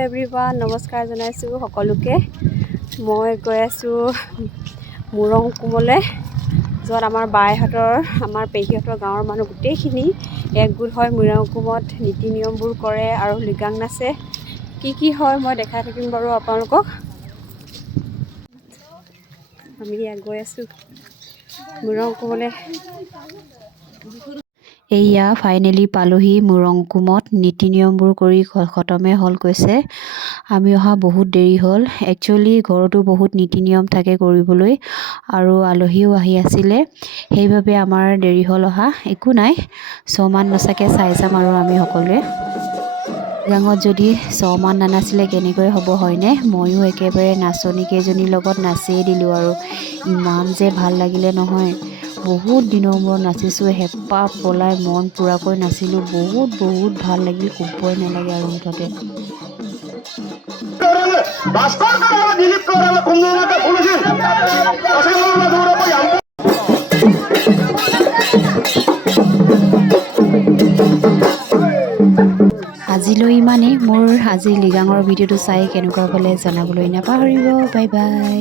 everyone নমস্কাৰ জনাইছোঁ সকলোকে মই গৈ আছোঁ মুৰং কুমলৈ য'ত আমাৰ বাইহঁতৰ আমাৰ পেহীহঁতৰ গাঁৱৰ মানুহ গোটেইখিনি একগোট হয় মুৰং কুমত নীতি নিয়মবোৰ কৰে আৰু লিগাং নাচে কি হয় মই দেখাই থাকিম বাৰু আপোনালোকক আমি গৈ আছোঁ মুৰং কুমলৈ এয়া ফাইনেলি পালোহি মুৰং কুমত নীতি নিয়মবোৰ কৰি খতমে হ'ল কৈছে আমি অহা বহুত দেৰি হ'ল একচুৱেলি ঘৰতো বহুত নীতি নিয়ম থাকে কৰিবলৈ আৰু আলহীও আহি আছিলে সেইবাবে আমাৰ দেৰি হ'ল অহা একো নাই ছমান নচাকে চাই যাম আৰু আমি সকলোৱে গাঙত যদি ছমান নানাছিলে কেনেকৈ হ'ব হয়নে ময়ো একেবাৰে নাচনী কেইজনীৰ লগত নাচিয়ে দিলোঁ আৰু ইমান যে ভাল লাগিলে নহয় বহুত দিনৰ মূৰত নাচিছোঁ হেঁপাহ পলাই মন পূৰাকৈ নাচিলোঁ বহুত ভাল লাগিল ক'বই নালাগে আৰু মুঠতে আজিলৈ ইমানেই মোৰ আজি লিগাঙৰ ভিডিঅ'টো চাই কেনেকুৱা পালে জনাবলৈ নাপাহৰিব বাই বাই